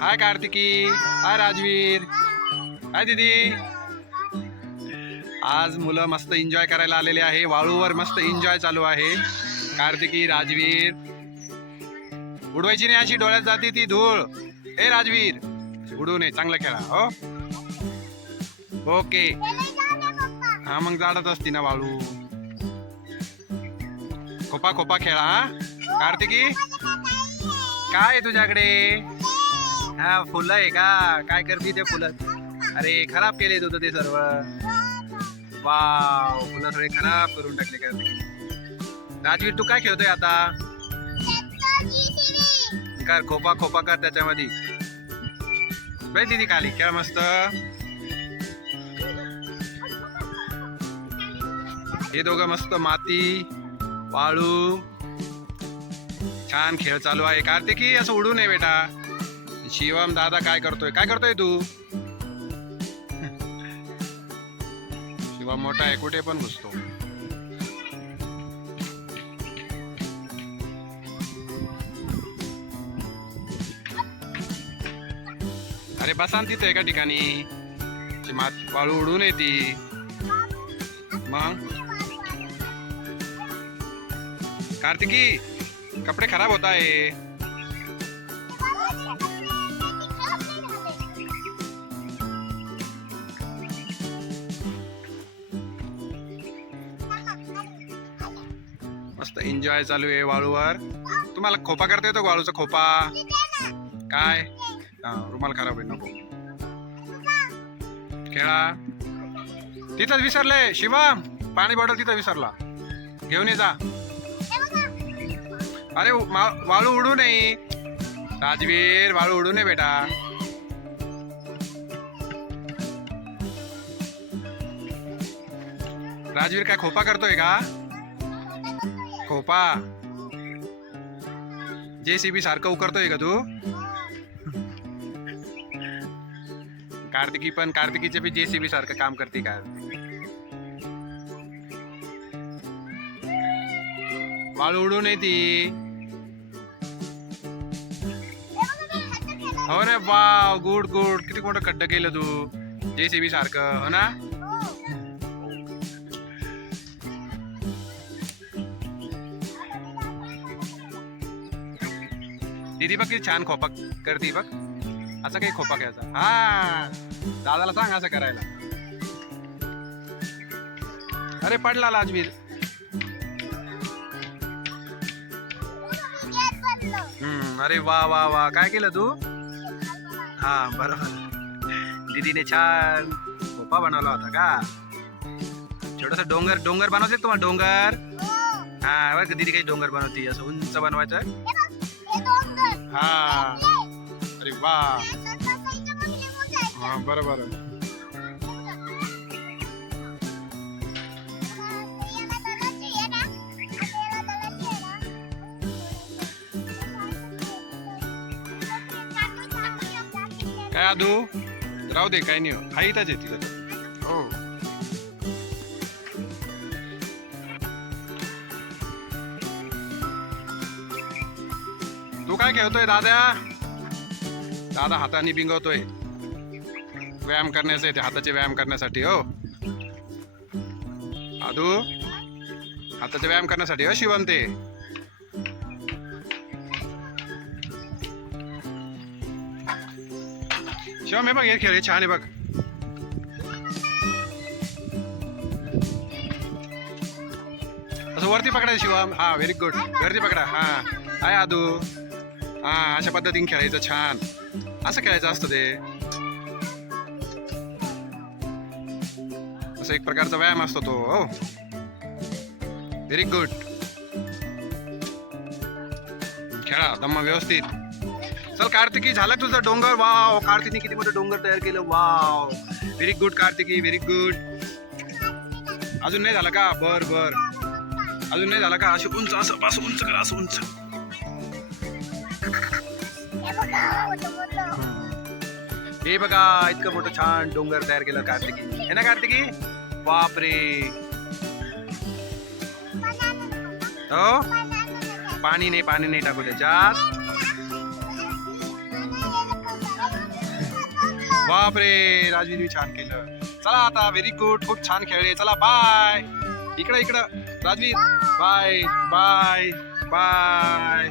हाय कार्तिकी हाय राजवीर. हाय दीदी. आज मुलं मस्त एन्जॉय करायला आलेले आहे. वाळूवर मस्त एन्जॉय चालू आहे. कार्तिकी राजवीर. उडवायची नाही अशी डोळ्यात जाते ती धूळ. ए राजवीर उडू नये चांगलं खेळा हो? ओके. हा मग जाडत असती ना वाळू. खोपा खोपा खेळा कार्तिकी? काय आहे तुझ्याकडे? हा फुलं आहे का? काय करते ते फुलं? अरे खराब केले होतं ते सर्व. वाव फुलं सगळे खराब करून टाकले का राजवीर तू काय खेळतोय आता? कर खोपा खोपा कर त्याच्यामध्ये. बैल दिदी खाली खेळ मस्त. हे दोघं मस्त माती वाळू. छान खेळ चालू आहे. कार्तिकी असं उडू नये बेटा. शिवम दादा काय करतोय? काय करतोय तू? शिवम मोठा आहे कुठे पण घुसतो. अरे बसान तिथे एका ठिकाणी. मात वाळू उडून येते. मग? कार्तिकी कपडे खराब होत आहे. मस्त एन्जॉय चालू आहे वाळूवर. तुम्हाला खोपा करता येतो वाळूचा खोपा? काय? हा रुमाल खराब आहे नको. खेळा. तिथंच विसरले शिवम. पाणी बॉटल तिथं विसरला. घेऊन ये जा. अरे वाळू उडू नये. राजवीर वाळू उडू नये बेटा. राजवीर काय खोपा करतोय का? खोपा. जे सी बी सारखं उकरतोय का तू? कार्तिकी पण कार्तिकीचे बी जे सी बी सारखं काम करते का? वाळू उडू नये ती हो ना वाव गुड गुड. किती मोठं खड्डं केलं तू. जे सी बी सारखं हो ना? दीदी बघ किती छान खोपा करते बघ असं काही खोपा घ्यायचा. हा दादाला सांग असं करायला. अरे पडला लाजवीर हम्म अरे वा वा वा. काय केलं तू? हा बरोबर. दीदीने छान खोपा बनवला होता का? छोटस डोंगर डोंगर बनवते तुम्हाला? डोंगर? हा बघ दीदी काही डोंगर बनवते असं उंच बनवायचं. हा. अरे वा. हा बरोबर काय आदू? राहू दे काय नाही. हा इथंच आहे तिथं. तू काय खेळतोय दादा. दादा हाताने बिंगवतोय. व्यायाम करण्यासाठी हाताचे व्यायाम करण्यासाठी हो. आदू हाताचे व्यायाम करण्यासाठी हो शिवंते शिवम हे बघ हे खेळ हे छान आहे बघ. असं वरती पकडायचं शिवम हा व्हेरी गुड वरती पकडा. हा. आहे आदू. हा अशा पद्धतीने खेळायचं छान. असं खेळायचं असतं ते. असं एक प्रकारचा व्यायाम असतो तो हो. व्हेरी गुड खेळा दम्मा व्यवस्थित. चल कार्तिकी झालं तुझं डोंगर? वाव कार्तिकी किती मोठं डोंगर तयार केलं? Wow very good Kartiki very good अजून नाही झालं का? बर बर. अजून नाही झालं का? अशी उंच असं असं उंच करा असं उंच. हे बघा इतकं मोठं छान डोंगर तयार केलं कार्तिकी. हे ना कार्तिकी? बापरे. हो? पाणी नाही पाणी नाही टाकू त्याच्यात. बापरे राजवीर छान केलं. चला आता व्हेरी गुड खूप छान खेळले. चला बाय इकडं इकडं. Rajveer bye bye bye